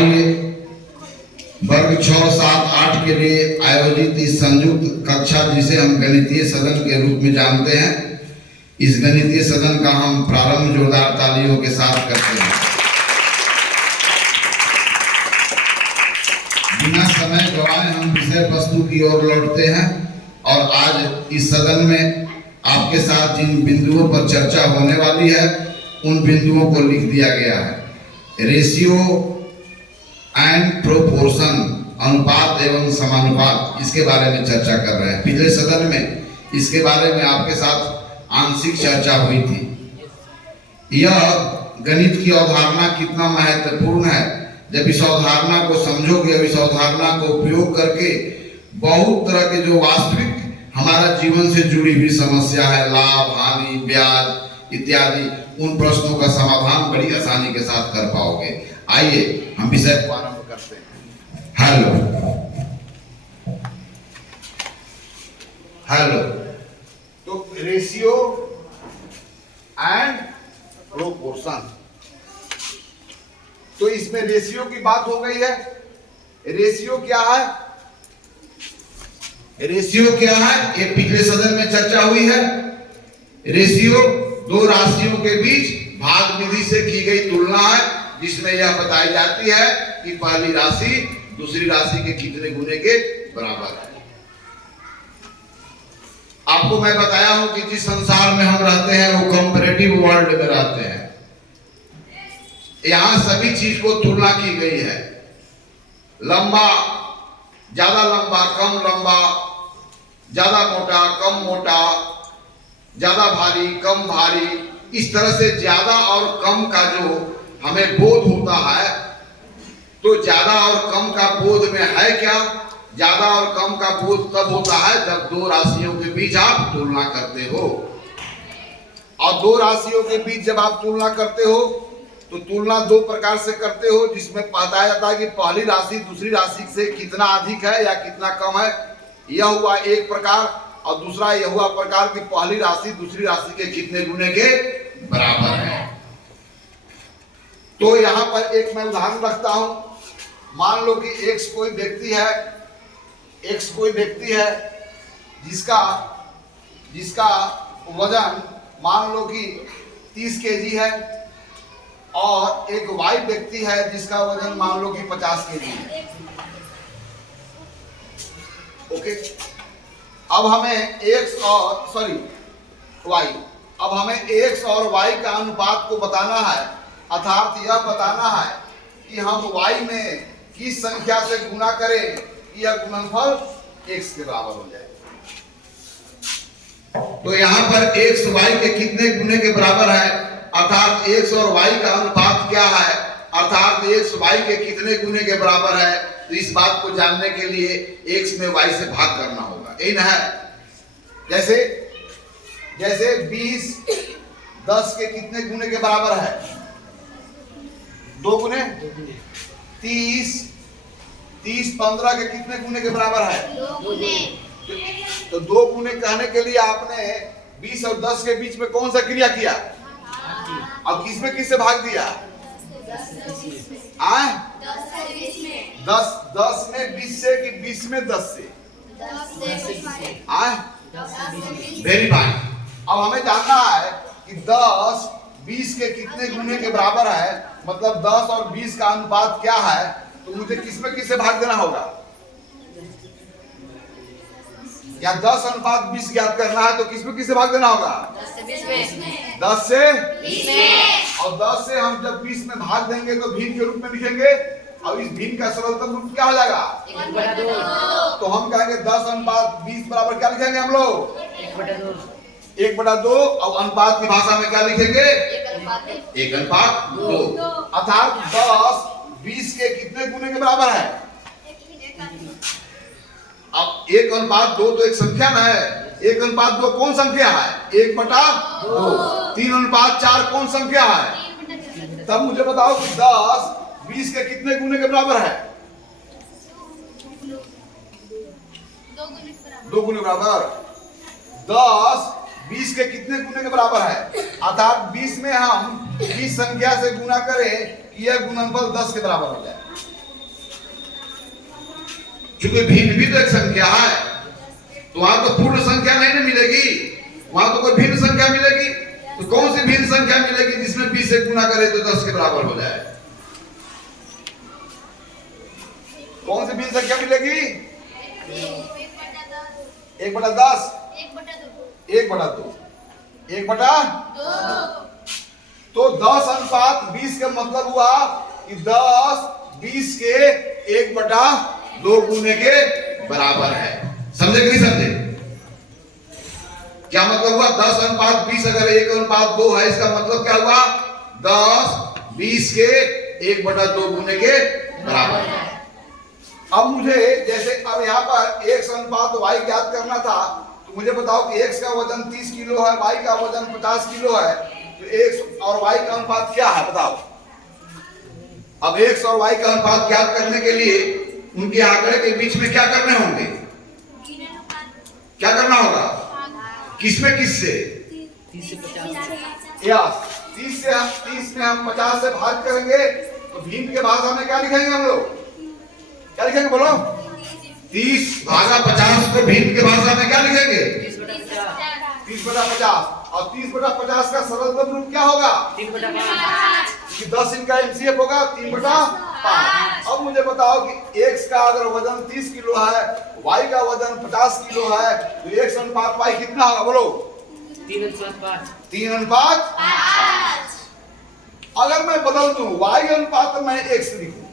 आइए वर्ग 6, 7, 8 के लिए आयोजित इस संयुक्त कक्षा जिसे हम गणितीय सदन के रूप में जानते हैं, इस गणितीय सदन का हम प्रारंभ जोरदार तालियों के साथ करते हैं। बिना समय गवाए हम विषय वस्तु की ओर लौटते हैं और आज इस सदन में आपके साथ जिन बिंदुओं पर चर्चा होने वाली है उन बिंदुओं को लिख दिया गया है। रेशियो एंड प्रोपोर्शन, अनुपात एवं समानुपात, इसके बारे में चर्चा कर रहे हैं। पिछले सदन में इसके बारे में आपके साथ आंशिक चर्चा हुई थी। यह गणित की अवधारणा कितना महत्वपूर्ण है, जब इस अवधारणा को समझोगे और इस अवधारणा को उपयोग करके बहुत तरह के जो वास्तविक हमारा जीवन से जुड़ी हुई समस्या है, लाभ हानि ब्याज इत्यादि, उन प्रश्नों का समाधान बड़ी आसानी के साथ कर पाओगे। आइए हम विषय को आरंभ करते हैं। हेलो, तो रेशियो एंड प्रोपोर्शन, तो इसमें रेशियो की बात हो गई है। रेशियो क्या है? रेशियो क्या है ये पिछले सदन में चर्चा हुई है। रेशियो दो राशियों के बीच भाग विधि से की गई तुलना है, जिसमें यह बताई जाती है कि पहली राशि दूसरी राशि के कितने गुने के बराबर है। आपको मैं बताया हूं कि जिस संसार में हम रहते हैं वो कंपैरेटिव वर्ल्ड में रहते हैं। यहां सभी चीज को तुलना की गई है। लंबा ज्यादा लंबा कम लंबा, ज्यादा मोटा कम मोटा, ज्यादा भारी कम भारी, इस तरह से ज्यादा और कम का जो हमें बोध होता है, तो ज्यादा और कम का बोध में है क्या? ज्यादा और कम का बोध तब होता है जब दो राशियों के बीच आप तुलना करते हो। और दो राशियों के बीच जब आप तुलना करते हो तो तुलना दो प्रकार से करते हो, जिसमें बताया जाता है कि पहली राशि दूसरी राशि से कितना अधिक है या कितना कम है, यह हुआ एक प्रकार। और दूसरा यह हुआ प्रकार कि पहली राशि दूसरी राशि के कितने गुने के बराबर है। तो यहां पर एक मैं उदाहरण रखता हूं। मान लो कि एक्स कोई व्यक्ति है जिसका वजन मान लो कि 30 केजी है, और एक वाई व्यक्ति है जिसका वजन मान लो कि 50 केजी है। ओके, अब हमें एक्स और वाई का अनुपात को बताना है, अर्थात यह बताना है कि हम वाई में किस संख्या से गुना करें कि यह गुणनफल एक्स के बराबर हो जाए। तो यहां पर एक्स वाई के कितने गुने के बराबर है, अर्थात एक्स और वाई का अनुपात क्या है, अर्थात एक्स वाई के कितने गुने के बराबर है। तो इस बात को जानने के लिए एक्स में वाई से भाग करना होगा, यही ना है। जैसे 20 10 के कितने गुने के बराबर है? 2 गुने। 30 15 के कितने गुने के बराबर है? 2 गुने। तो 2 गुने कहने के लिए आपने 20 और 10 के बीच में कौन सा क्रिया किया? अब किसमें किससे भाग दिया? 10 में 20 से कि 20 में 10 से? Very fine. अब हमें जानना है कि 10 20 के कितने गुने के बराबर है, मतलब 10 और 20 का अनुपात क्या है। तो मुझे किसमें किससे भाग देना होगा? या 10 अनुपात 20 ज्ञात करना है तो किसमें किससे भाग देना होगा? 10 से 20 में। और 10 से हम जब 20 में भाग देंगे तो भिन्न के रूप में लिखेंगे। अब इस भिन्न का सरलतम रूप क्या हो जाएगा? 1/2। तो हम कहेंगे 10 अनुपात 20 बराबर क्या लिखेंगे हम लोग? 1/2। और अनुपात की भाषा में क्या लिखेंगे? 1/2। अर्थात 10 20 के कितने गुने के बराबर है? अब 1/2 तो एक संख्या ना है। 1/2 कौन संख्या है? 1/2। 3/4 कौन संख्या है? तब मुझे बताओ कि 10 20 के कितने गुने के बराबर है? 2 गुने बराबर। 10 20 के कितने गुने के बराबर है? अर्थात 20 में हम इस संख्या से गुना करें कि यह गुणनफल 10 के बराबर हो जाए। चूंकि भिन्न भी तो एक संख्या है, तो वहां तो पूर्ण संख्या नहीं मिलेगी, वहां तो कोई भिन्न संख्या मिलेगी। तो कौन सी भिन्न संख्या मिलेगी जिसमें 20 से गुना करे तो 10 के बराबर हो जाए? कौन सी भिन्न संख्या मिलेगी? 1/10, 1/2, 1/2। तो 10:20 का मतलब हुआ कि 10 20 के 1/2 गुने के बराबर है। समझे कि नहीं समझे? क्या मतलब हुआ? 10:20 अगर 1:2 है, इसका मतलब क्या हुआ? 10 20 के 1/2 गुने के बराबर है। अब मुझे जैसे अब यहाँ पर x/y ज्ञात करना था, तो मुझे बताओ कि x का वजन 30 किलो है, y का वजन 50 किलो है, तो x और y का अनुपात क्या है बताओ? अब x और y का अनुपात ज्ञात करने के लिए उनके आंकड़े के बीच में क्या करने होंगे? क्या करना होगा? किसमें किससे? 30 में हम 50 से भाग करेंगे, तो भिन्न के भाषा में क्या लिखेंगे हम लोग? क्या लिखेंगे बोलो? 30/50 को भिन्न के भाषा में क्या लिखेंगे? 30/50। और 30/50 का सरल रूप क्या होगा? 3/5। 10 इनका एमसीएफ होगा 3/5। अब मुझे बताओ कि x का अगर वजन 30 किलो है, y का वजन 50 किलो है, तो x/y कितना होगा बोलो? 3:5। अगर मैं बदल दूं y अनुपात में x लिखूं,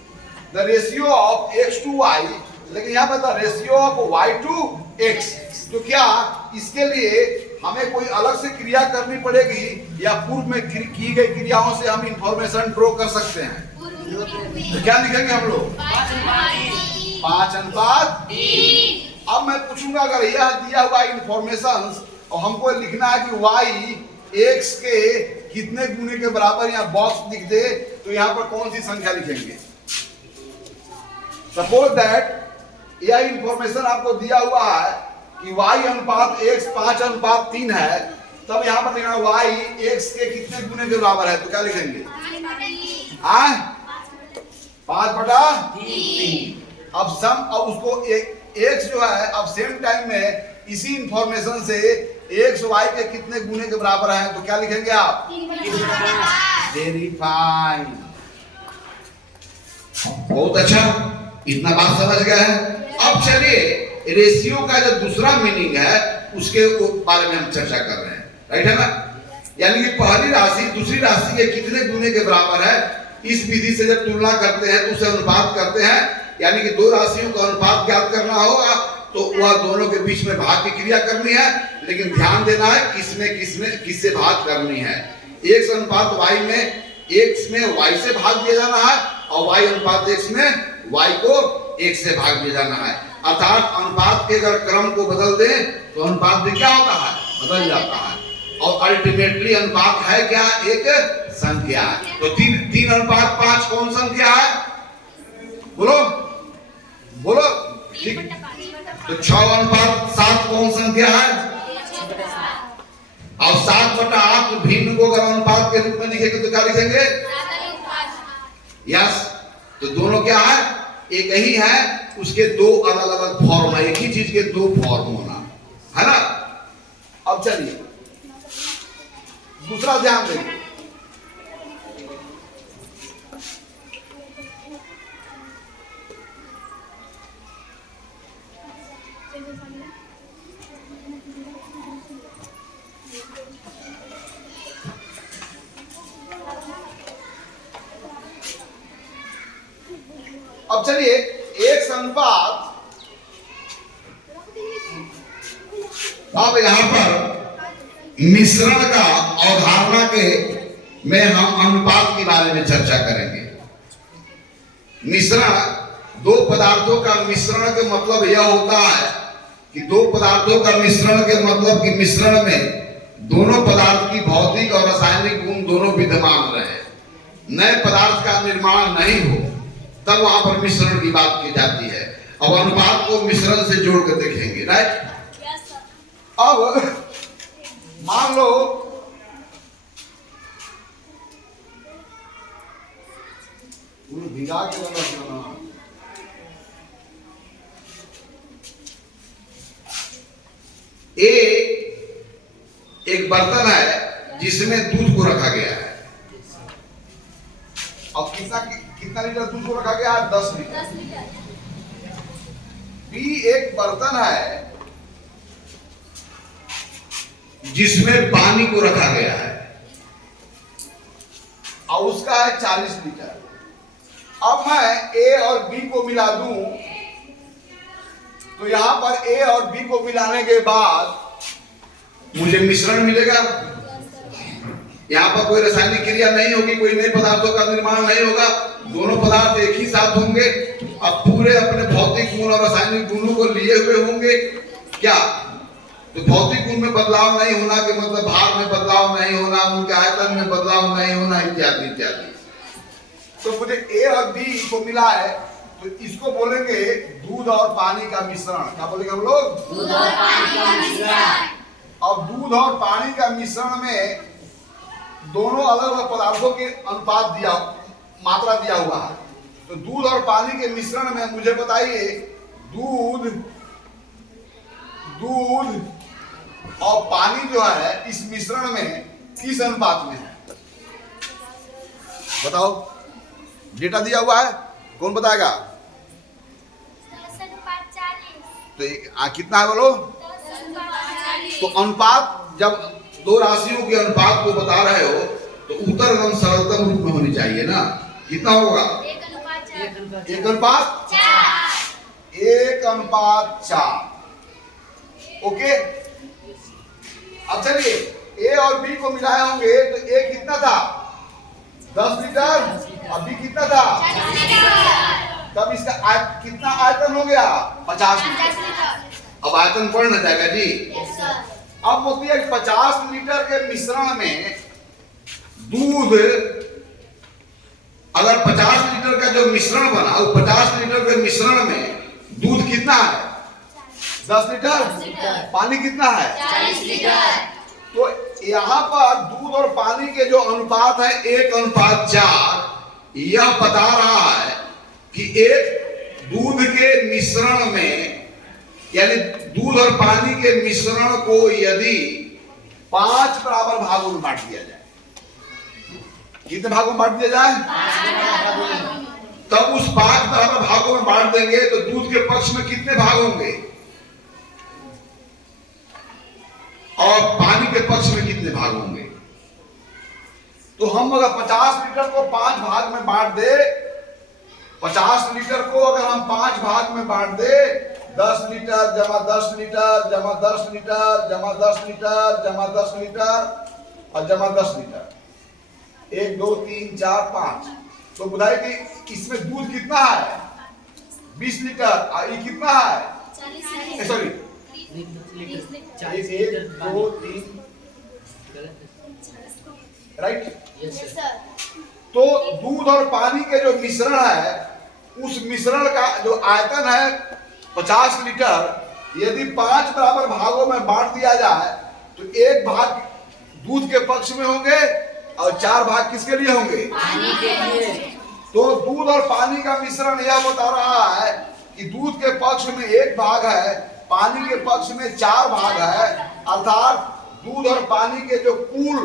the ratio of x to y, लेकिन यहाँ पर the ratio of y to x, तो क्या इसके लिए हमें कोई अलग से क्रिया करनी पड़ेगी या पूर्व में की गई क्रियाओं से हम इंफॉर्मेशन ड्रॉ कर सकते हैं? तो क्या लिखेंगे हम लोग? 5:3। अब मैं पूछूंगा, अगर यह दिया हुआ इंफॉर्मेशन और हमको लिखना है कि y x के कितने गुने के बराबर, यहाँ बॉक्स लिख दे, तो यहाँ पर कौन सी संख्या लिखेंगे? सपोज दैट यह इंफॉर्मेशन आपको दिया हुआ है कि y अनुपात x 5:3 है, तब यहाँ पर लिखना y x के कितने गुने के बराबर है, तो क्या लिखेंगे? 5/3। अब उसको x जो है, अब सेम टाइम में इसी इंफॉर्मेशन से x y के कितने गुने के बराबर है, तो क्या लिखेंगे आप? वेरी फाइन, बहुत अच्छा, इतना बात समझ गया है। अब चलिए रेशियो का जो दूसरा मीनिंग है उसके बारे में हम चर्चा कर रहे हैं, राइट है ना? यानी कि पहली राशि दूसरी राशि के कितने गुने के बराबर है, इस विधि से जब तुलना करते हैं तो उसे अनुपात करते हैं। यानी कि दो राशियों का अनुपात ज्ञात करना होगा तो वह दोनों के बीच में भाग की क्रिया करनी है, लेकिन ध्यान देना है किससे भाग करनी है। x/y में x में y से भाग दिया जाना है और y/x में y को x से भाग दिया जाना है। अर्थात अनुपात के अगर क्रम को बदल दें तो अनुपात में क्या होता है? बदल जाता है। और अल्टीमेटली अनुपात है क्या? एक संख्या। तो 3:5 कौन संख्या है? बोलो बोलो। तो 6:7 कौन संख्या है? और 7/8 भिन्न को अगर अनुपात के रूप में लिखेंगे तो क्या लिखेंगे? यस। तो दोनों क्या है? एक ही है, उसके दो अलग अलग फॉर्म है, एक ही चीज के दो फॉर्म होना है ना। अब चलिए दूसरा ध्यान देंगे। अब चलिए एक अनुपात, अब यहां पर मिश्रण का अवधारणा के में हम अनुपात के बारे में चर्चा करेंगे। मिश्रण, दो पदार्थों का मिश्रण के मतलब यह होता है कि दो पदार्थों का मिश्रण के मतलब कि मिश्रण में दोनों पदार्थ की भौतिक और रासायनिक गुण दोनों विद्यमान रहे, नए पदार्थ का निर्माण नहीं हो, तब वहां पर मिश्रण की बात की जाती है। अब अनुपात को मिश्रण से जोड़ कर देखेंगे, राइट? अब मान लो भिगा के एक बर्तन है जिसमें दूध को रखा गया है। अब कितना लीटर दूध को रखा गया है? 10 लीटर। बी एक बर्तन है जिसमें पानी को रखा गया है और उसका है 40 लीटर। अब मैं ए और बी को मिला दूं तो यहां पर ए और बी को मिलाने के बाद मुझे मिश्रण मिलेगा। यहां पर कोई रासायनिक क्रिया नहीं होगी, कोई नए पदार्थों का निर्माण नहीं होगा, दोनों पदार्थ एक ही साथ होंगे। अब पूरे अपने भौतिक गुण और रासायनिक गुणों को लिए हुए होंगे। क्या तो भौतिक गुण में बदलाव नहीं होना के मतलब भार में बदलाव नहीं होना, उनके आयतन में बदलाव नहीं होना, इत्यादि इत्यादि। तो मुझे ए और बी को मिला है तो इसको बोलेंगे दूध और पानी का मिश्रण। क्या बोलेंगे हम लोग? दूध और पानी का मिश्रण। अब दूध और पानी का मिश्रण में दोनों अलग अलग पदार्थों के अनुपात मात्रा दिया हुआ है। तो दूध और पानी के मिश्रण में मुझे बताइए दूध और पानी जो है इस मिश्रण में किस अनुपात में है? बताओ, डेटा दिया हुआ है, कौन बताएगा? 10:40। तो कितना है बोलो? 10:40। तो अनुपात जब दो राशियों के अनुपात को बता रहे हो तो उत्तर एकदम सरलतम रूप में होनी चाहिए ना। कितना होगा? 1:4। ओके। अब चलिए ए और बी को मिलाए होंगे तो ए कितना था? 10 लीटर। और बी कितना था? 40 लीटर। तब इसका कितना आयतन हो गया? 50 लीटर। अब आयतन पढ़ ना जाएगा जी। अब होती है 50 लीटर के मिश्रण में दूध, अगर 50 लीटर का जो मिश्रण बना वो 50 लीटर के मिश्रण में दूध कितना है? 10 लीटर। पानी कितना है? 40 लीटर। तो यहाँ पर दूध और पानी के जो अनुपात है 1:4, यह बता रहा है कि एक दूध के मिश्रण में, यानी दूध और पानी के मिश्रण को यदि 5 बराबर भागों में बांट दिया जाए, कितने भागों में बांट दिया जाए? तब उस 5 बराबर भागों में बांट देंगे तो दूध के पक्ष में कितने भाग होंगे और पानी के पक्ष में कितने भाग होंगे? तो हम अगर 50 लीटर को 5 भाग में बांट दे, 50 लीटर को अगर हम 5 भाग में बांट दे, 10 लीटर जमा 10 लीटर जमा 10 लीटर जमा 10 लीटर जमा 10 लीटर और जमा 10 लीटर, 1 2 3 4 5। तो बताइए कि इसमें दूध कितना है? 20 लीटर। और ये कितना है? 40। Sorry 1 2 3, right? तो दूध और पानी के जो मिश्रण है उस मिश्रण का जो आयतन है 50 लीटर, यदि 5 बराबर भागों में बांट दिया जाए तो 1 भाग दूध के पक्ष में होंगे और 4 भाग किसके लिए होंगे? पानी के लिए। तो दूध और पानी का मिश्रण यह बता रहा है कि दूध के पक्ष में 1 भाग है, पानी के पक्ष में 4 भाग है। अर्थात दूध और पानी के जो कुल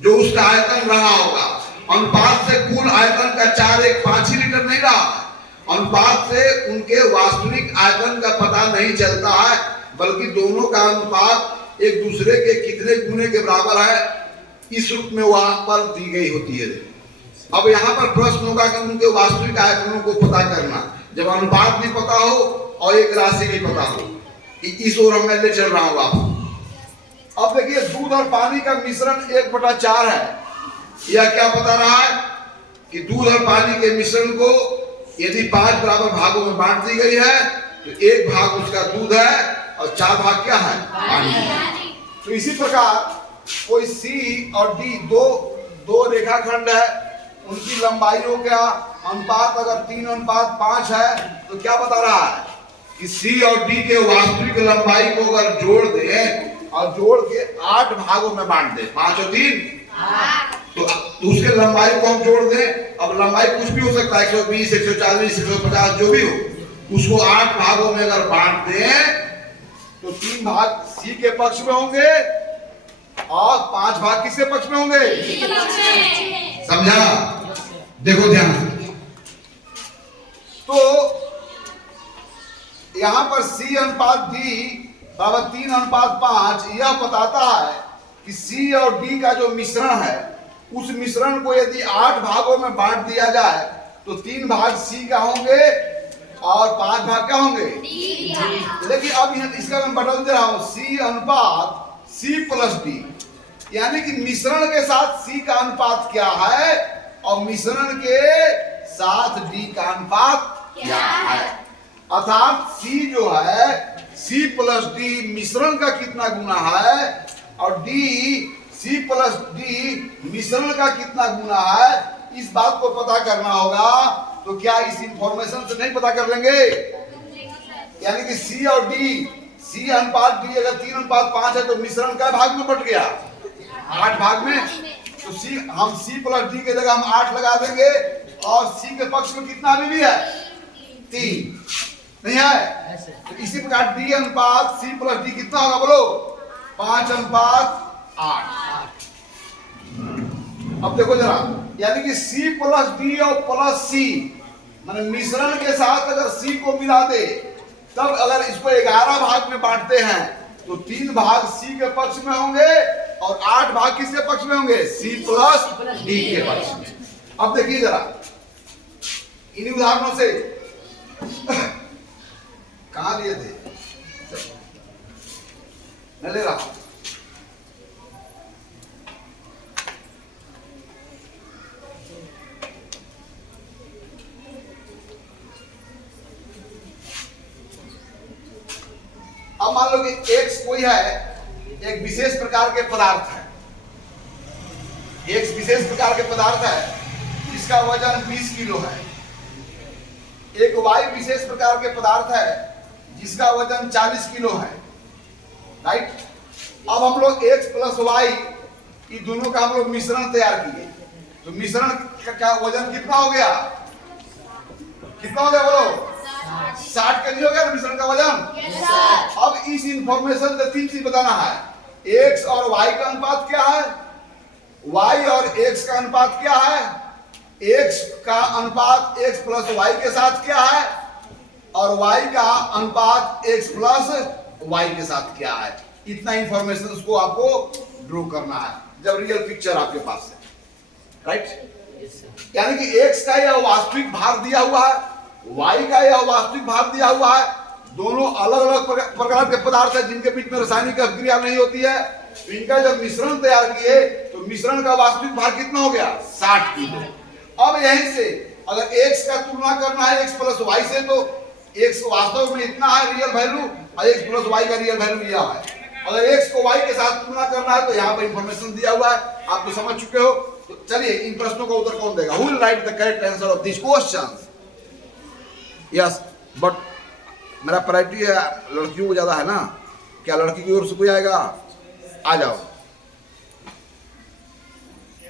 जो उसका आयतन रहा होगा, अनुपात से कुल आयतन का 4 1 5 ही लीटर नहीं रहा। अनुपात से उनके वास्तविक आयतन का पता नहीं चलता है, बल्कि दोनों का अनुपात एक दूसरे के कितने गुने के बराबर है इस रूप में वहां पर दी गई होती है। अब यहाँ पर प्रश्न होगा कि उनके वास्तविक आयतनों को पता करना, जब अनुपात भी पता हो और एक राशि भी पता हो। इस ओर हम ले चल रहा हूँ आप। अब देखिए दूध और पानी का मिश्रण 1/4 है। यह क्या बता रहा है कि दूध और पानी के मिश्रण को यदि 5 बराबर भागों में बांट दी गई है तो 1 भाग उसका दूध है और 4 भाग क्या है? पानी। तो इसी प्रकार कोई सी और डी दो रेखाखंड है, उनकी लंबाइयों का अनुपात अगर 3:5 है तो क्या बता रहा है कि सी और डी के वास्तविक लंबाई को अगर जोड़ दें और जोड़ के 8 भागों में बांट दें, 5 और 3, तो उसके लंबाई को हम जोड़ दें। अब लंबाई कुछ भी हो सकता है, 120 140 150 जो भी हो, उसको 8 भागों में अगर बांट दें तो 3 भाग सी के पक्ष में होंगे और 5 भाग किसके पक्ष में होंगे? समझा? देखो ध्यान से। तो यहां पर C अनुपात D बराबर 3:5 यह बताता है कि C और D का जो मिश्रण है, उस मिश्रण को यदि 8 भागों में बांट दिया जाए तो 3 भाग C का होंगे और 5 भाग क्या होंगे? लेकिन अब इसका मैं बदल दे रहा हूं, C अनुपात C प्लस D, यानी कि मिश्रण के साथ C का अनुपात क्या है और मिश्रण के साथ D का अनुपात क्या है। अर्थात C जो है C प्लस D मिश्रण का कितना गुना है और D C प्लस D मिश्रण का कितना गुना है, इस बात को पता करना होगा। तो क्या इस इंफॉर्मेशन से नहीं पता कर लेंगे? यानी कि C और D, C अनुपात D अगर 3:5 है तो मिश्रण का भाग में बट गया? 8 भाग में। तो हम C प्लस D के जगह हम 8 लगा देंगे और C के पक्ष में कितना अभी भी है? 3 नहीं है? तो इसी प्रकार D अनुपात C प्लस D कितना होगा बोलो? 5:8। अब देखो जरा, यानी कि C प्लस D और प्लस C माने मिश्रण के साथ अगर C को मिला दे, तब अगर इसको 11 भाग में बांटते हैं तो 3 भाग C के पक्ष में होंगे और 8 भाग किसके पक्ष में होंगे? C प्लस D के पक्ष में। अब देखिए जरा इन्हीं उदाहरणों से कहां लिए थे, मैं ले रहा हूं। अब मान लो कि X कोई है, एक विशेष प्रकार के पदार्थ है, एक विशेष प्रकार के पदार्थ है जिसका वजन 20 किलो है। एक Y विशेष प्रकार के पदार्थ है जिसका वजन 40 किलो है। राइट? अब हम लोग X प्लस Y इन दोनों का हम लोग मिश्रण तैयार किए, तो मिश्रण का वजन कितना हो गया? कितना हो गया बोलो? 60 केजी हो गया ना मिश्रण का वजन। अब इस इंफॉर्मेशन से 3 चीज बताना है। X और Y का अनुपात क्या है, Y और X का अनुपात क्या है, X का अनुपात X प्लस Y के साथ क्या है और Y का अनुपात X प्लस Y के साथ क्या है। इतना इंफॉर्मेशन उसको आपको ड्रॉ करना है जब रियल पिक्चर आपके पास है। राइट? यानी कि X का यह वास्तविक भार दिया हुआ है, Y का यह वास्तविक भार दिया हुआ है। दोनों अलग अलग प्रकार के पदार्थ है जिनके बीच में रासायनिक क्रिया नहीं होती है। तो इनका जब मिश्रण तैयार किए तो मिश्रण का वास्तविक भार कितना हो गया? 60 किलो। अब यहीं से अगर X का तुलना करना है X प्लस Y से, तो X वास्तव में इतना है रियल वैल्यू और X प्लस Y का रियल वैल्यू यह है। अगर X को Y के साथ तुलना करना है तो यहाँ पर इंफॉर्मेशन दिया हुआ है, आप तो समझ चुके हो। तो चलिए इन प्रश्नों का उत्तर कौन देगा? Who will write the correct answer of these questions? Yes, but मेरा प्रायोरिटी है लड़कियों को ज्यादा है ना। क्या लड़की की ओर से कोई आएगा? आ जाओ,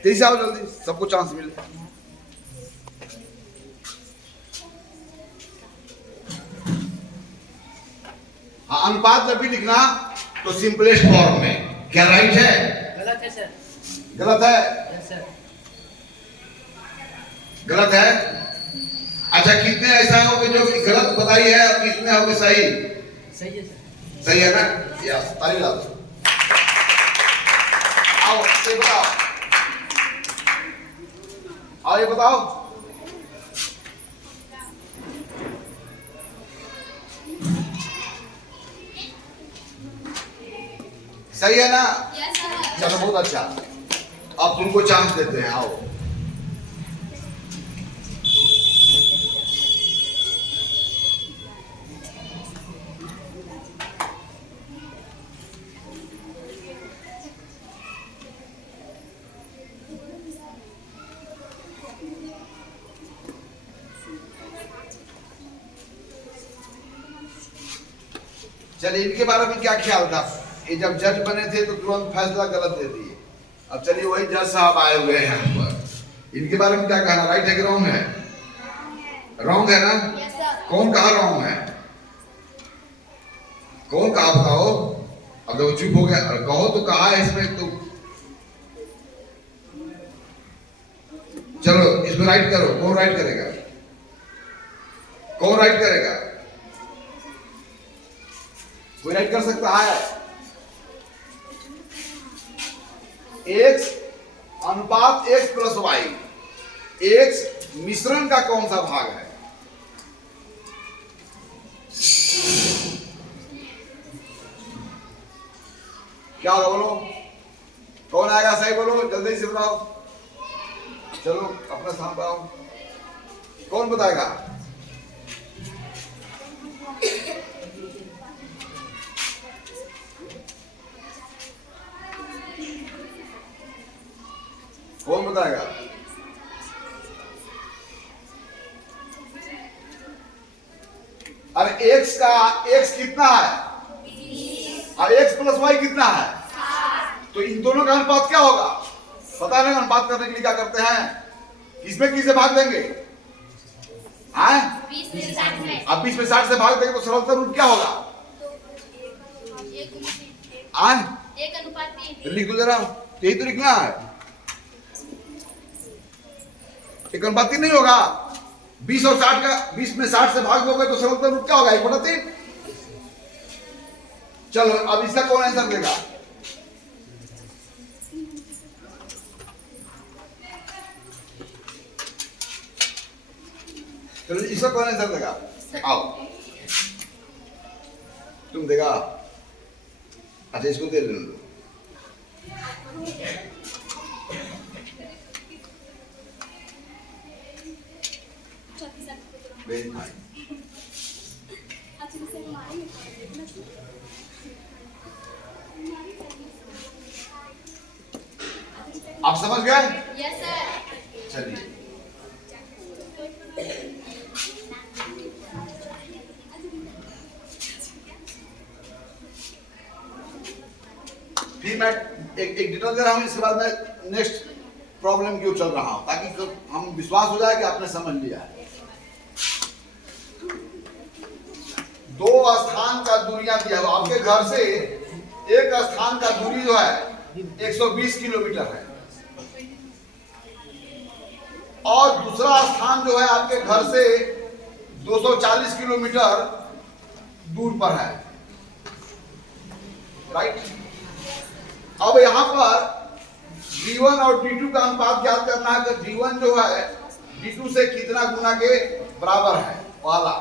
तेजी आओ, जल्दी, सबको चांस मिले। हाँ, अनुपात जब भी लिखना तो सिंपलेस्ट फॉर्म में। क्या राइट है? गलत है सर। गलत है? Yes sir. गलत है? अच्छा, कितने ऐसा हो कि जो गलत बताई है और कितने हो कि सही? सही है सर। सही है ना? यस, ताली बजा दो। आओ ये बताओ, आओ ये बताओ। सही है ना? चलो बहुत अच्छा, अब तुमको चांस देते हैं। आओ, चलिए इनके बारे में क्या ख्याल था? ये जब जज बने थे तो तुरंत फैसला गलत दे दिए। अब चलिए वही जज साहब आए हुए हैं यहाँ पर, इनके बारे में क्या कहना? राइट है कि रॉन्ग है? रॉन्ग है ना? कौन कहा रॉन्ग है? कौन कहा बताओ? अब तो चुप हो गया, कहो तो कहा है इसमें, तो चलो इसमें राइट करो, कौन राइट करेगा? कौन राइट करेगा? कोई राइट कर सकता है? x अनुपात x प्लस वाई, x मिश्रण का कौन सा भाग है? क्या होगा बोलो? कौन आएगा? सही बोलो, जल्दी से बताओ। चलो अपना स्थान पर आओ। कौन बताएगा? कौन बताएगा? अरे x कितना है और x प्लस वाई कितना है? तो इन दोनों का अनुपात क्या होगा? पता नहीं। अनुपात करने के लिए क्या करते हैं? किसमें किसे भाग देंगे? अब 20 में 60 से भाग देंगे तो सरलतम रूप क्या होगा? तो लिख दो जरा, यही तो लिखना है। एक अनुपात नहीं होगा। 20 और 60 का 20 में 60 से भाग दोगे तो सरलतम रूप क्या होगा? 1/3। चलो अब इसका कौन आंसर देगा? चलो इसका कौन आंसर देगा? आओ तुम देगा। अच्छा इसको दे लो। आप समझ गए? Yes sir. चलिए फिर मैं एक डिटेल दे रहा हूं, इसके बाद मैं नेक्स्ट प्रॉब्लम की ओर चल रहा हूं ताकि हम विश्वास हो जाए कि आपने समझ लिया है। दो स्थान का दूरियां दिया हुआ आपके घर से एक स्थान का दूरी जो है 120 किलोमीटर है और दूसरा स्थान जो है आपके घर से 240 किलोमीटर दूर पर है। राइट। अब यहां पर d1 और d2 का अनुपात ज्ञात करना है। तो d1 जो है d2 से कितना गुना के बराबर है वाला।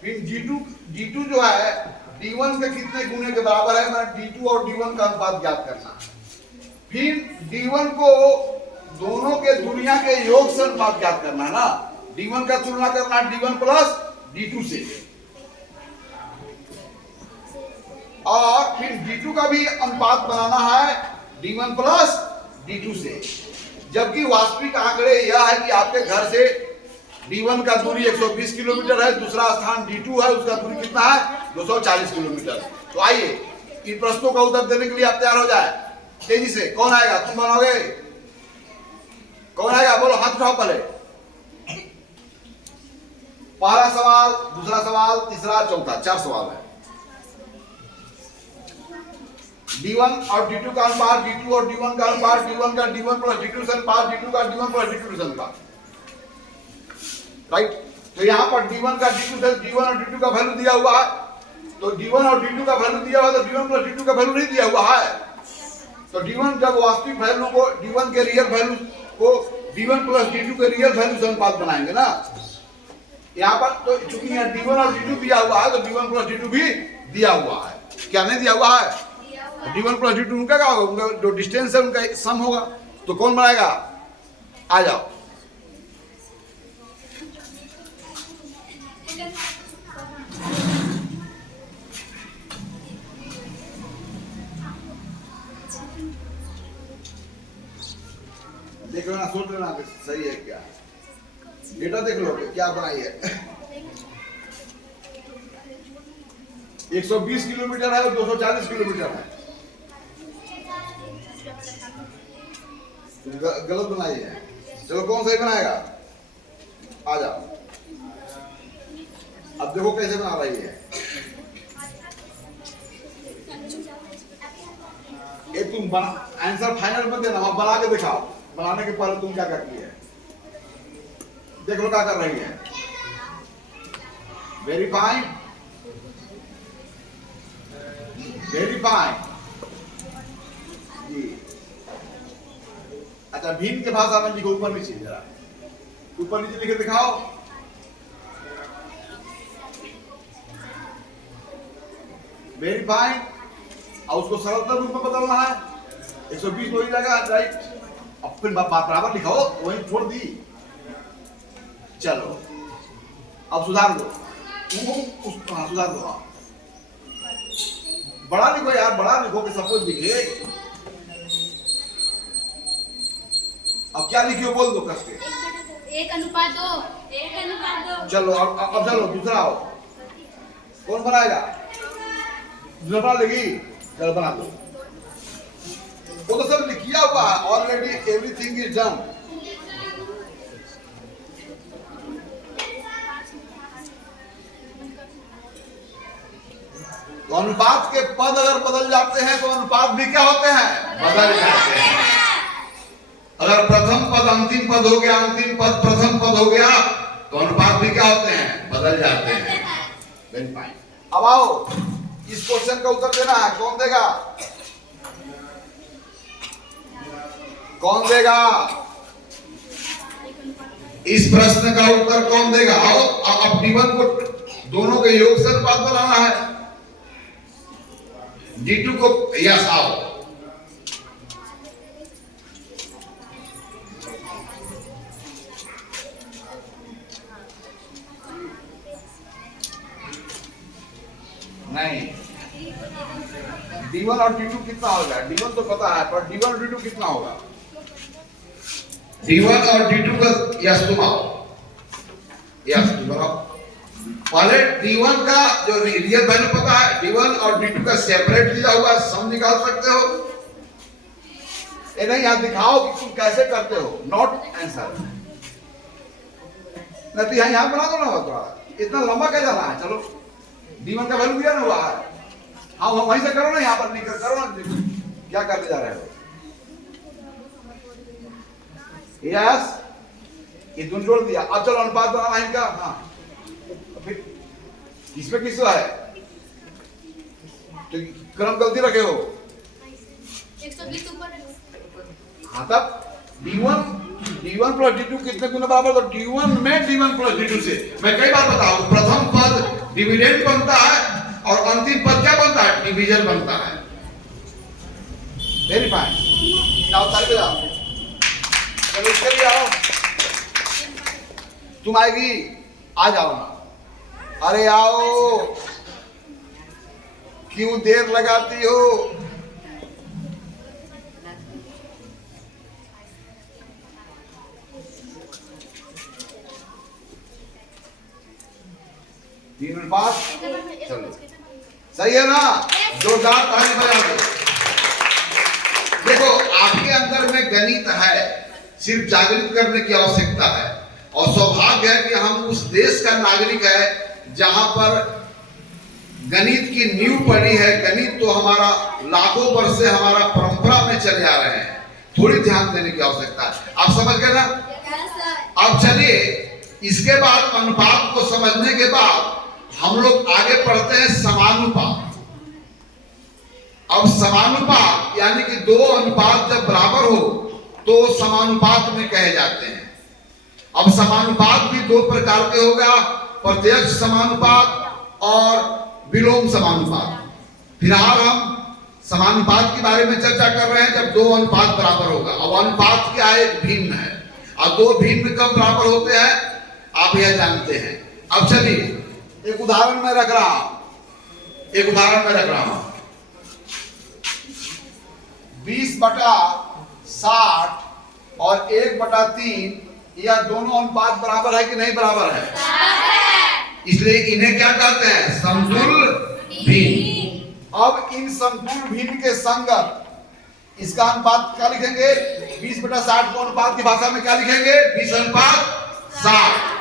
फिर d2 जो है d1 के कितने गुने के बराबर है, मैं d2 और d1 का अनुपात ज्ञात करना। फिर d1 को दोनों के दूरियां के योग से अनुपात ज्ञात करना है ना। d1 का तुलना करना d1 प्लस d2 से और फिर d2 का भी अनुपात बनाना है d1 प्लस d2 से। जबकि वास्तविक आंकड़े यह है कि आपके घर से d1 का दूरी 120 किलोमीटर है, दूसरा स्थान d2 है, उसका दूरी कितना है 240 किलोमीटर। तो आइए इन प्रश्नों का उत्तर देने के लिए आप तैयार हो जाए तेजी से। कौन आएगा? तुम बनाओगे? कौन आएगा? बोलो, हाथ उठाओ पहले। पहला सवाल, दूसरा सवाल, तीसरा, चौथा, 4 सवाल है। d1 और d2 का अनुपात, d2 और d1 का अनुपात, d1 का d1 प्लस d2 से अनुपात, d2 का d1 प्लस d2 से अनुपात। राइट। तो यहां पर d1 का d2 से d1 और d2 का वैल्यू दिया हुआ है। तो d1 और d2 का वैल्यू दिया हुआ है तो d1 प्लस d2 का वैल्यू नहीं दिया हुआ है। तो d1 जब वास्तविक वैल्यू को d1 के रियल वैल्यू को d1 प्लस d2 के रियल वैल्यू से अनुपात बनाएंगे ना। यहां पर तो चूंकि यहां d1 और d2 दिया हुआ है तो d1 प्लस d2 भी दिया हुआ है। क्या नहीं दिया हुआ है? d1 प्लस d2 उनका क्या होगा? उनका जो डिस्टेंस है उनका सम होगा। तो कौन बनाएगा? आ जाओ। देख लो ना, सोच लेना सही है क्या। डेटा देख लो क्या बनाई है। 120 किलोमीटर है और 240 किलोमीटर है। गलत बनाई है। चलो कौन सही बनाएगा? आ जाओ। अब देखो कैसे बना रही है। ये तुम आंसर फाइनल मत देना, बना के दिखाओ। बनाने के पहले तुम क्या क्या किए? देख लो क्या कर रही है। वेरी फाइन, वेरी फाइन जी। अच्छा, भीम के भाषा में लिखो, ऊपर नीचे जरा, ऊपर नीचे लिखे दिखाओ। Very fine. और उसको सरलता रूप में बदलना है, 120 हो ही जाएगा, राइट। अब फिर बराबर लिखाओ, वही छोड़ दी। चलो अब सुधार दो, हाँ सुधार दो, हाँ बड़ा लिखो यार, बड़ा लिखो कि सब कुछ दिखे। अब क्या लिखियो बोल दो कस के। 1:2। 1:2। चलो अब चलो दूसरा आओ, कौन बनाएगा? दूसरा बना लेगी, चलो बना दो। वो तो सब लिखिया हुआ है ऑलरेडी, एवरीथिंग इज डन। तो अनुपात के पद अगर बदल जाते हैं तो अनुपात भी क्या होते हैं? बदल जाते हैं। अगर प्रथम पद अंतिम पद हो गया, अंतिम पद प्रथम पद हो गया, तो अनुपात भी क्या होते हैं? बदल जाते हैं। Very fine. अब आओ, इस क्वेश्चन का उत्तर देना है, कौन देगा? कौन देगा? इस प्रश्न का उत्तर कौन देगा? आओ, अब D1 को दोनों के योग से अनुपात बनाना है। D2 को, यस आओ। नहीं, D1 और D2 कितना होगा? D1 तो पता है, पर D1 और D2 कितना होगा? D1 और D2 का, यस तुम आओ, यस तुम आओ। पहले D1 का जो रियल वैल्यू पता है, D1 और D2 का सेपरेट दिया हुआ, सम निकाल सकते हो। ये नहीं, यहाँ दिखाओ कि तुम कैसे करते हो, नॉट आंसर। नहीं तो यहाँ बना दो ना, थोड़ा इतना लंबा क्या जाना है। चलो D1 का वैल्यू दिया ना हुआ है, हाँ वहीं से करो ना, यहाँ पर निकल करो ना, क्या करते जा रहे हो। यस, ये तुम जोड़ दिया। अब चलो अनुपात बनाना है इनका। हाँ फिर इसमें किसका है? तो क्रम गलती रखे हो। 120 ऊपर। हाँ तब D1 प्लस D2 कितने गुना बराबर? तो D1 में D1 प्लस D2 से मैं कई बार बताऊं, प्रथम पद डिविडेंड बनता है और अंतिम पद क्या बनता है? डिवीजन बनता है। Very fine. जाओ तारीख पे जाओ, चलो इसके लिए आओ। तुम आएगी, आ जाओ ना, अरे आओ, क्यों देर लगाती हो? तीन पास, चलो सही है ना? जोरदार ताली बजा दो। देखो आपके अंदर में गणित है, सिर्फ जागृत करने की आवश्यकता है। और सौभाग्य है कि हम उस देश का नागरिक है जहां पर गणित की नींव पड़ी है। गणित तो हमारा लाखों वर्ष से हमारा परंपरा में चले आ रहे हैं, थोड़ी ध्यान देने की आवश्यकता है। आप समझ गए ना? अब चलिए, इसके बाद अनुपात को समझने के बाद हम लोग आगे पढ़ते हैं समानुपात। अब समानुपात यानी कि दो अनुपात जब बराबर हो तो समानुपात में कहे जाते हैं। अब समानुपात भी दो प्रकार के होगा, प्रत्यक्ष समानुपात और विलोम समानुपात। फिलहाल हम समानुपात के बारे में चर्चा कर रहे हैं जब दो अनुपात बराबर होगा। अब अनुपात क्या है? एक भिन्न है। और दो भिन्न कब बराबर होते हैं आप यह जानते हैं। अब चलिए एक उदाहरण मैं रख रहा हूं, 20/60 और 1/3, यह दोनों अनुपात बराबर है कि नहीं बराबर है? इसलिए इन्हें क्या कहते हैं? समतुल्य भिन्न। अब इन समतुल्य भिन्न के संगत इसका अनुपात क्या लिखेंगे? 20/60 को अनुपात की भाषा में क्या लिखेंगे? 20/60।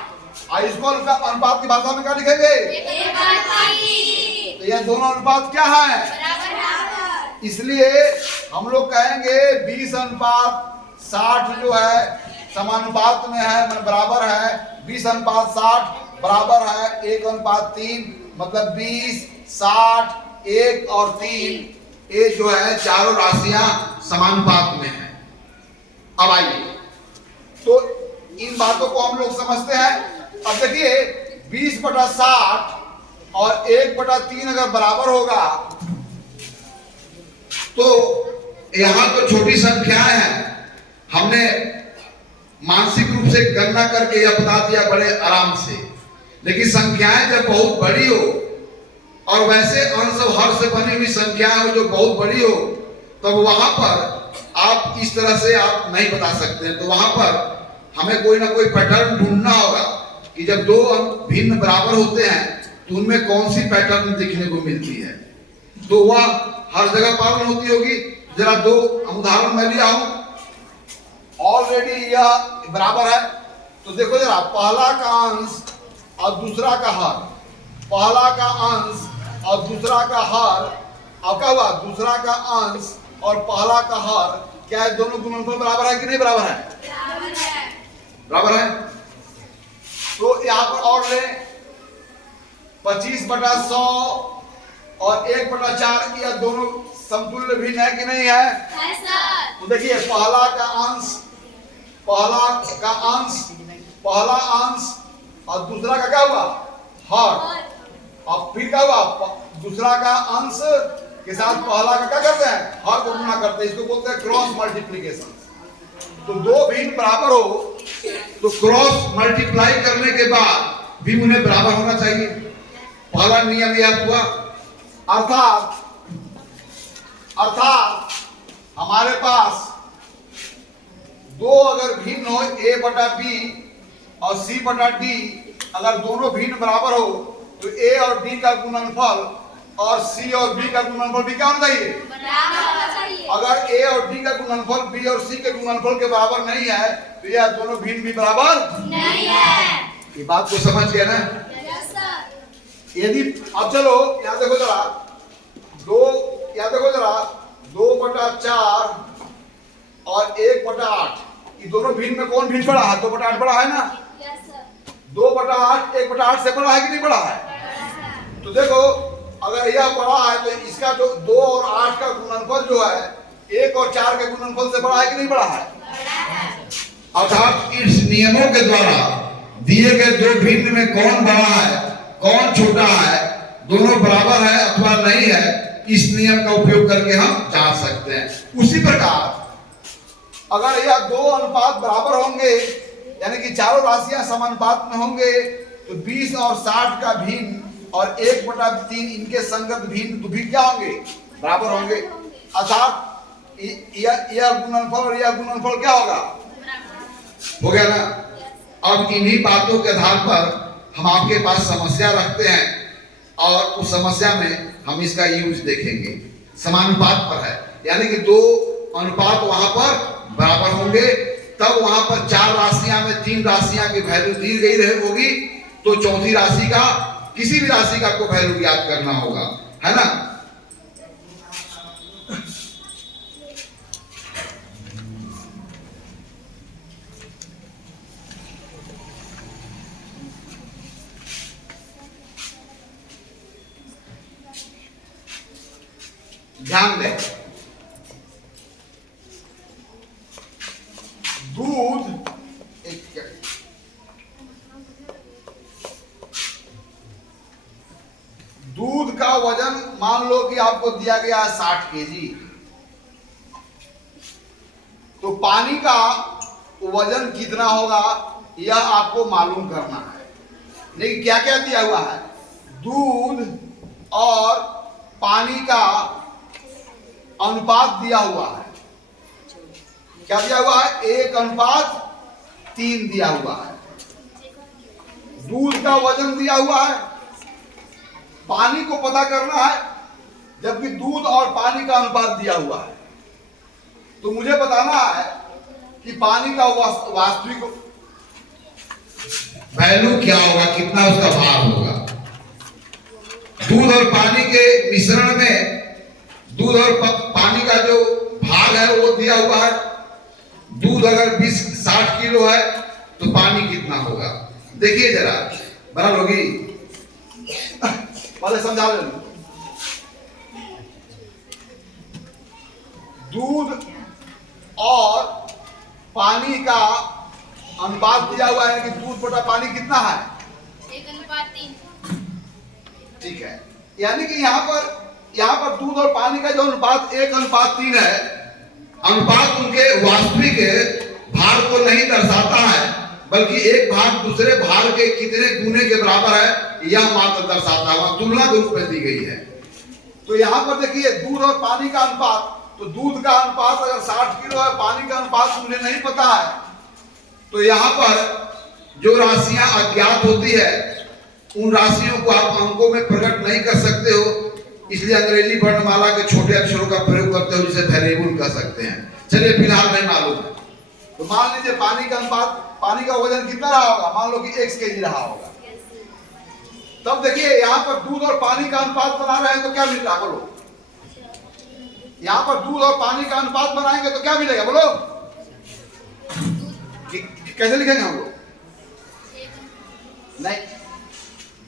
और इसको अनुपात की भाषा में क्या लिखेंगे? 1/3। तो यह दोनों अनुपात क्या है? इसलिए हम लोग कहेंगे 20/60 जो है समानुपात में है, मतलब बराबर है 20:60 बराबर है 1:3, मतलब 20, 60, 1 और 3, ये जो है चारों राशियां समानुपात में हैं। अब आइए, तो इन बातों को हम लोग समझते हैं। अब देखिए 20/60 और 1/3 अगर बराबर होगा तो यहाँ तो छोटी संख्याएं हैं, हमने मानसिक रूप से गणना करके यह बता दिया बड़े आराम से। लेकिन संख्याएं जब बहुत बड़ी हो और वैसे अंश और हर से बनी हुई संख्याएं हो जो बहुत बड़ी हो, तब वहां पर आप इस तरह से आप नहीं बता सकते हैं। तो वहां पर हमें कोई ना कोई पैटर्न ढूंढना होगा कि जब दो अंक भिन्न बराबर होते हैं तो उनमें कौन सी पैटर्न दिखने को मिलती है। तो वह हर जगह पालन होती होगी। जरा दो उदाहरण मैं लिया हूं, ऑलरेडी यह बराबर है। तो देखो जरा, पहला का अंश और दूसरा का हर, पहला का अंश और दूसरा का हर, अब क्या हुआ, दूसरा का अंश और पहला का हर, क्या है दोनों गुणनफल बराबर है कि नहीं बराबर है? बराबर है। तो यहाँ पर और ले 25/100 और 1/4, यह दोनों समतुल्य भिन्न है कि नहीं है? तो देखिए पहला का अंश और दूसरा का क्या हुआ, हर। अब फिर क्या हुआ, दूसरा का अंश के साथ पहला का क्या करते हैं, हर को गुणा करते हैं। इसको बोलते हैं क्रॉस मल्टीप्लिकेशन। तो दो भिन्न बराबर हो तो क्रॉस मल्टीप्लाई करने के बाद भी उन्हें बराबर होना चाहिए। पहला नियम यह हुआ। अर्थात हमारे पास दो अगर भिन्न हो, A/B और C/D, अगर दोनों भिन्न बराबर हो तो A और D का गुणनफल और C और B का गुणनफल भी क्या होना चाहिए? अगर A और D का गुणनफल B और C के गुणनफल के बराबर नहीं है तो यह दोनों भिन्न भी बराबर नहीं है। ये बात को समझ गया ना। यदि अब चलो यहाँ देखो जरा, 2/4 और 1/8, ये दोनों भिन्न में कौन भिन्न बड़ा है? 2/8 बड़ा है ना। 2/8 1/8 से बड़ा है कि नहीं बड़ा है? तो देखो अगर यह बड़ा है तो इसका जो 2 और 8 का गुणनफल जो है 1 और 4 के गुणनफल से बड़ा है कि नहीं बड़ा है? अर्थात इस नियमों के द्वारा दिए गए दो भिन्न में कौन बड़ा है कौन छोटा है, दोनों बराबर है अथवा नहीं है, इस नियम का उपयोग करके हम जान सकते हैं। उसी प्रकार अगर यह दो अनुपात बराबर होंगे, यानी कि चारों राशियां समानुपात में होंगे, तो 20 और 60 का भिन्न और 1/3 इनके संगत भिन्न तो भी क्या होंगे, बराबर होंगे। अर्थात यह गुणनफल और यह गुणनफल क्या होगा, हो गया ना। अब इन्हीं बातों के आधार पर हम आपके पास समस्या रखते हैं और उस समस्या में हम इसका यूज देखेंगे। समानुपात पर है, यानी कि दो अनुपात वहां पर बराबर होंगे, तब वहां पर 4 राशियां में 3 राशियां की वैल्यू दी गई होगी, तो चौथी राशि का किसी भी राशि का आपको वैल्यू याद करना होगा, है ना। ध्यान दें, दूध का वजन मान लो कि आपको दिया गया है 60 केजी, तो पानी का वजन कितना होगा यह आपको मालूम करना है। लेकिन क्या क्या दिया हुआ है, दूध और पानी का अनुपात दिया हुआ है। क्या दिया हुआ है, 1:3 दिया हुआ है। दूध का वजन दिया हुआ है, पानी को पता करना है, जबकि दूध और पानी का अनुपात दिया हुआ है। तो मुझे बताना है कि पानी का वास्तविक वैल्यू क्या होगा, कितना उसका भार होगा। दूध और पानी के मिश्रण में दूध और पानी का जो भाग है वो दिया हुआ है। दूध अगर 60 किलो है तो पानी कितना होगा, देखिए जरा, बराबर होगी? पहले समझा ले। दूध और पानी का अनुपात दिया हुआ है कि दूध बटा पानी कितना है? 1:3। ठीक है, यानी कि यहाँ पर दूध और पानी का जो अनुपात 1:3 है, अनुपात उनके वास्तविक भार को नहीं दर्शाता है, बल्कि एक भाग दूसरे भार के कितने गुने के बराबर है यह मात्र दर्शाता है, तुलना के रूप में दी गई है। तो यहाँ पर देखिए दूध और पानी का अनुपात, तो दूध का अनुपात अगर 60 किलो है, पानी का अनुपात मुझे नहीं पता है, तो यहाँ पर जो राशियां अज्ञात होती है उन राशियों को आप अंकों में प्रकट नहीं कर सकते हो, इसलिए अंग्रेजी वर्णमाला के छोटे अक्षरों का प्रयोग करते हो, जिसे वेरिएबल कह सकते हैं। चलिए फिलहाल नहीं मालूम है, तो मान लीजिए पानी का अनुपात, पानी का वजन कितना रहा होगा? मान लो कि x kg रहा होगा। तब देखिए यहाँ पर दूध और पानी का अनुपात बना रहे हैं तो क्या मिल रहा है? बोलो, यहाँ पर दूध और पानी का अनुपात बनाएंगे तो क्या मिलेगा? बोलो, कैसे लिखेंगे हम लोग? नहीं,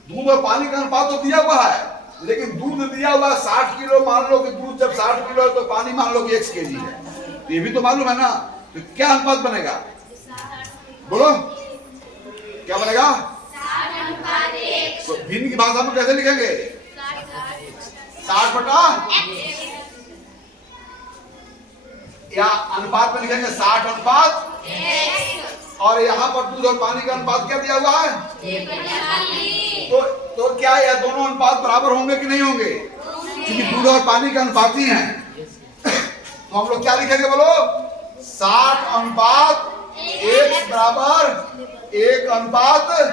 दूध और पानी का अनुपात तो दिया हुआ है, लेकिन दूध दिया हुआ 60 किलो, मान लो कि दूध जब 60 किलो है तो पानी मान लो कि x kg है, तो ये भी तो मालूम है ना, तो क्या अनुपात बनेगा? बोलो, क्या बनेगा? तो भिन्न की भाषा में कैसे लिखेंगे? 60 बटा, या अनुपात में लिखेंगे 60:1, और यहाँ पर दूध और पानी का अनुपात क्या दिया हुआ है? तो क्या यह दोनों अनुपात बराबर होंगे कि नहीं होंगे? क्योंकि दूध और पानी का अनुपात ही है, तो हम लोग क्या लिखेंगे? बोलो, 60:1 = 1:3।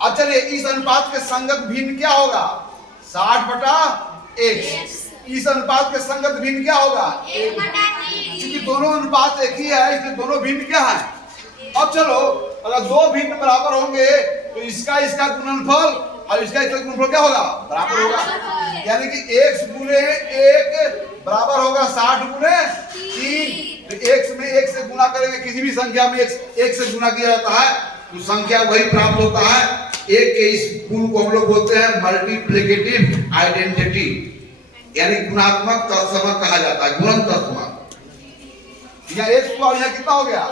अब चलिए इस अनुपात के संगत भिन्न क्या होगा? 60/1। इस अनुपात के संगत भिन्न क्या होगा? 1/3। क्योंकि दोनों अनुपात एक ही है, इसलिए दोनों भिन्न क्या है? अब चलो, अगर दो भिन्न बराबर होंगे तो इसका गुणनफल और इसका गुणनफल क्या होगा? बराबर होगा, यानी कि x गुने 1 बराबर होगा 60 गुने 3। तो x में 1 से गुना करेंगे, किसी भी संख्या में 1 से गुना किया जाता है तो संख्या वही प्राप्त होता है। एक के इस गुण को हम लोग बोलते हैं मल्टीप्लिकेटिव आइडेंटिटी, यानी गुणात्मक तत्समक कहा जाता है, गुणन तत्समक। यहाँ एक तो यहाँ कितना हो गया?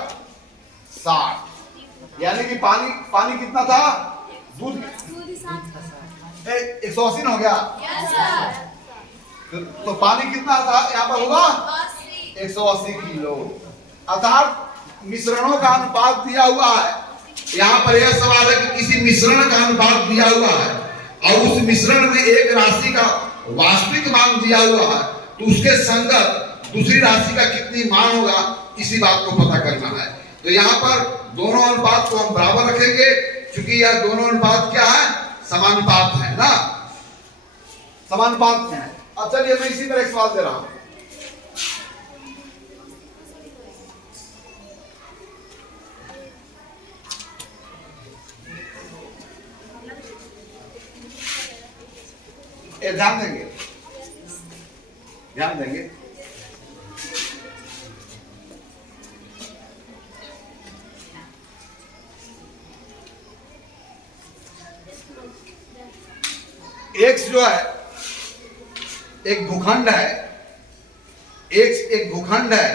60, यानी कि पानी कितना था? दूध 180 हो गया, तो पानी कितना था यहाँ पर होगा? 180 किलो। अर्थात मिश्रणों का अनुपात दिया हुआ है। यहाँ पर यह सवाल है कि किसी मिश्रण का अनुपात दिया हुआ है और उस मिश्रण में एक राशि का वास्तविक मान दिया हुआ है, तो उसके संगत दूसरी राशि का कितनी मान होगा, इसी बात को पता करना है। तो यहाँ पर दोनों अनुपात को हम बराबर रखेंगे, क्योंकि यह दोनों अनुपात क्या है? समानुपात है ना, समानुपात है। अब चलिए मैं इसी पर एक सवाल दे रहा हूं। ध्यान देंगे, ध्यान देंगे। एक्स जो है एक भूखंड है, एक्स एक भूखंड है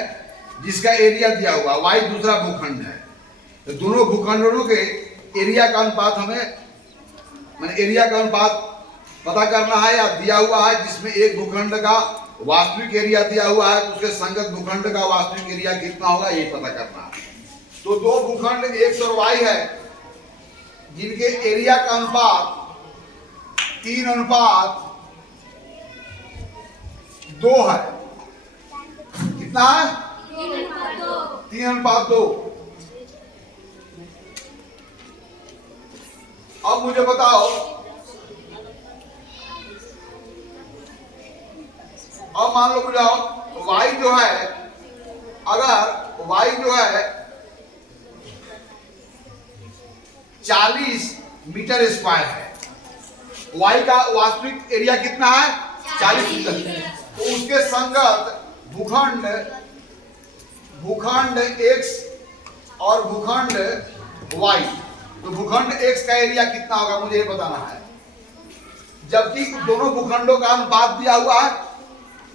जिसका एरिया दिया हुआ, वाई दूसरा भूखंड है। तो दोनों भूखंडों के एरिया का अनुपात हमें, मैंने एरिया का अनुपात पता करना है, या दिया हुआ है जिसमें एक भूखंड का वास्तविक एरिया दिया हुआ है, तो उसके संगत भूखंड का वास्तविक एरिया कितना होगा ये पता करना है। तो दो भूखंड एक्स और वाई है जिनके एरिया का अनुपात 3:2 है। कितना है? 3:2। अब मुझे बताओ, अब मान लो बुझाओ, y जो है, अगर y जो है 40 मीटर स्क्वायर है, y का वास्तविक एरिया कितना है? 40 मीटर। तो उसके संगत भूखंड x और भूखंड वाई। तो भूखंड एक्स का एरिया कितना होगा मुझे ये बताना है। जबकि दोनों भूखंडों का अनुपात दिया हुआ है,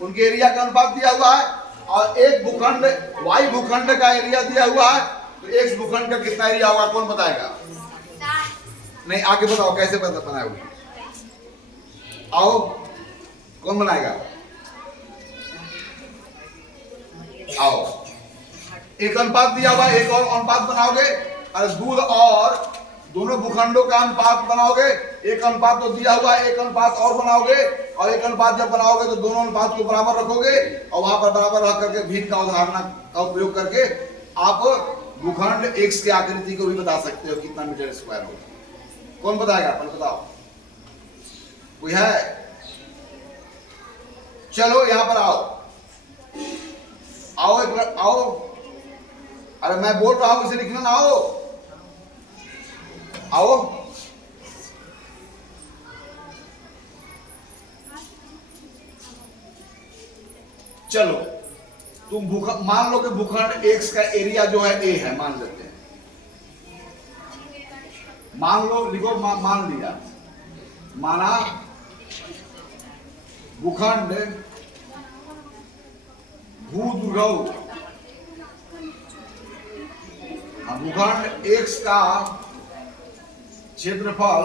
उनके एरिया का अनुपात दिया हुआ है, और एक भूखंड वाई भूखंड का एरिया दिया हुआ है, तो एक्स भूखंड का कितना एरिया होगा कौन बताएगा? नहीं, आगे बताओ कैसे बनाओगे? आओ, कौन बनाएगा? आओ, एक अनुपात दिया हुआ है, एक और अनुपात बनाओगे, और दूध और दोनों भूखंडों का अनुपात बनाओगे। एक अनुपात तो दिया हुआ है, एक अनुपात और बनाओगे, और एक अनुपात जब बनाओगे तो दोनों अनुपात को बराबर रखोगे, और वहां पर बराबर रख करके भिन्न का उदाहरण का उपयोग करके आप भूखंड एक्स की आकृति को भी बता सकते हो कितना मीटर स्क्वायर होगा। कौन बताएगा? अपन बताओ, कोई है? चलो यहां पर आओ, आओ एक बार आओ। अरे मैं बोल रहा हूं इसे लिखना ना। आओ आओ, चलो तुम मान लो कि भूखंड एक्स का एरिया जो है ए है, मान लेते हैं। मान लो, लिखो, मान लिया, माना भूखंड भूद्रव, भूखंड एक्स का क्षेत्रफल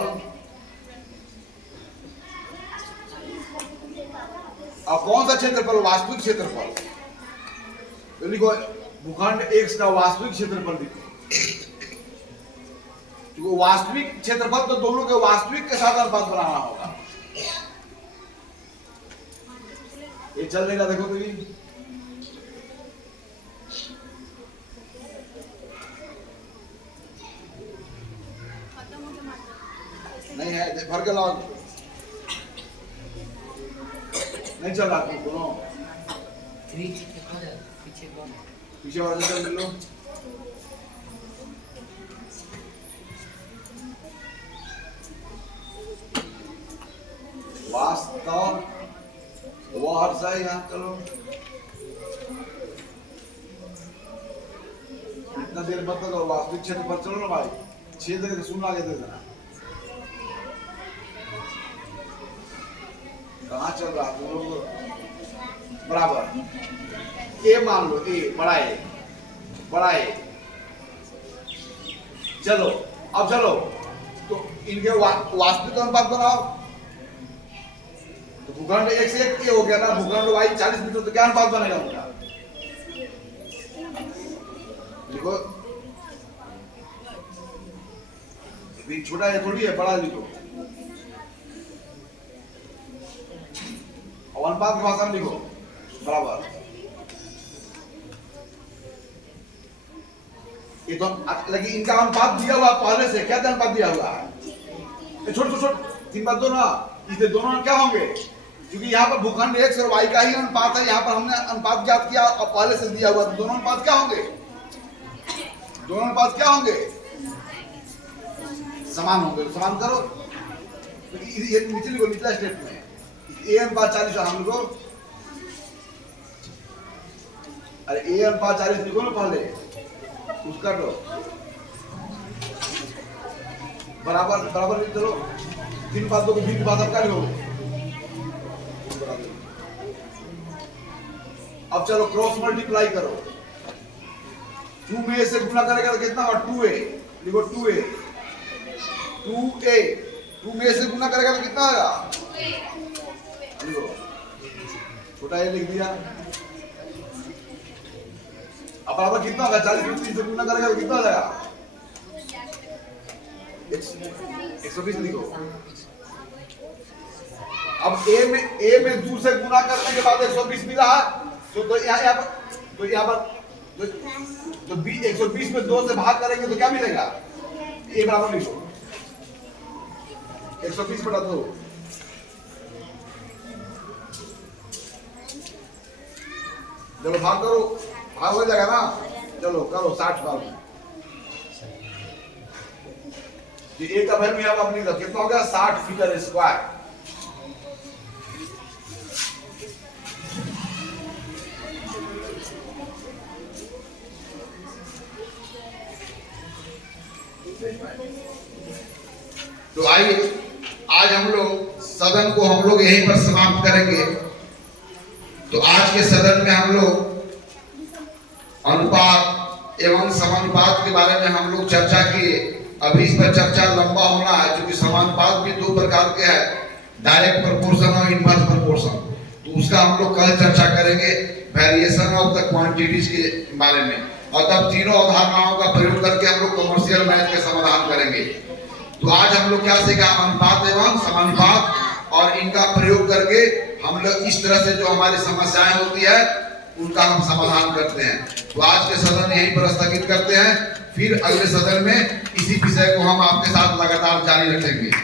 और कौन सा क्षेत्रफल? वास्तविक क्षेत्रफल। तो लिखो भूखंड एक्स का वास्तविक क्षेत्रफल लिखो। तो वास्तविक क्षेत्रफल तो दोनों के वास्तविक के साथ अनुपात बनाना होगा। ये चल लेगा, देखो तो ये नहीं है, भर के लाओ। नहीं चल रहा तुम दोनों, पीछे वाला चल लो। वास्तव वर्ष है यहाँ, चलो इतना देर मत करो, वास्तविक क्षेत्र पर चलो ना भाई। 6 देर सुन आगे दे देना। कहाँ चल रहा तुम लोग? बराबर ए मान लो, ए बड़ा ए, बड़ा ए। चलो अब चलो, तो इनके वास्तविक अनुपात बनाओ। तो भूखंड एक से एक ए हो गया ना, भूखंड वाई 40 मीटर, तो क्या अनुपात बनेगा उनका? देखो छोटा है थोड़ी है, बड़ा लिखो। अनुपात की भाषा में लिखो बराबर। ये तो लेकिन इनका अनुपात दिया हुआ पहले से, क्या अनुपात दिया हुआ है? छोड़ छोड़ 3 बात दो ना, इसलिए दोनों क्या होंगे? क्योंकि यहाँ पर भूखंड एक्स और वाई का ही अनुपात है, यहाँ पर हमने अनुपात ज्ञात किया और पहले से दिया हुआ, तो दोनों अनुपात क्या होंगे? दोनों अनुपात क्या होंगे? समान होंगे। समान करो, ये निचली को निचला स्टेप में ए अनुपात 40 हम लोग, अरे ए अनुपात 40 लिखो ना पहले, उसका लो बराबर बराबर लिख दो। 3 बातों को 20 बात आपका लिखो। अब चलो क्रॉस मल्टीप्लाई करो। 2 में से गुना करेगा तो कितना होगा? 2a लिखो, 2a 2a 2 में से गुना करेगा तो कितना आएगा? छोटा ए लिख दिया। अब बराबर कितना होगा? 40 में 3 से गुना करेगा तो कितना आ जाएगा? 120 लिखो। अब ए में 2 से गुना करने के बाद 120 मिला है, तो यहाँ पर तो 120 में 2 से भाग करेंगे तो क्या मिलेगा? ए बराबर लिखो 120 बटा 2। चलो भाग करो, भाग हो जाएगा ना। चलो करो 60 भाग। ए का वैल्यू यहाँ अपनी कितना हो गया? 60 मीटर स्क्वायर। तो आइए आज हम लोग सदन को हम लोग यहीं पर समाप्त करेंगे। तो आज के सदन में हम लोग अनुपात एवं समानुपात के बारे में हम लोग चर्चा किए। अभी इस पर चर्चा लंबा होना है क्योंकि समानुपात भी दो प्रकार के हैं, डायरेक्ट प्रोपोर्शन और इनवर्स प्रोपोर्शन। तो उसका हम लोग कल चर्चा करेंगे, वेरिएशन ऑफ द क्वांटिटीज के बारे में। और तब तीनों अवधारणाओं का प्रयोग करके हम लोग कमर्शियल मैथ के समाधान करेंगे। तो आज हम लोग क्या सीखा, अनुपात एवं समानुपात, और इनका प्रयोग करके हम लोग इस तरह से जो हमारी समस्याएं होती है उनका हम समाधान करते हैं। तो आज के सदन यहीं पर स्थगित करते हैं, फिर अगले सदन में इसी विषय को हम आपके साथ लगातार जारी रखेंगे।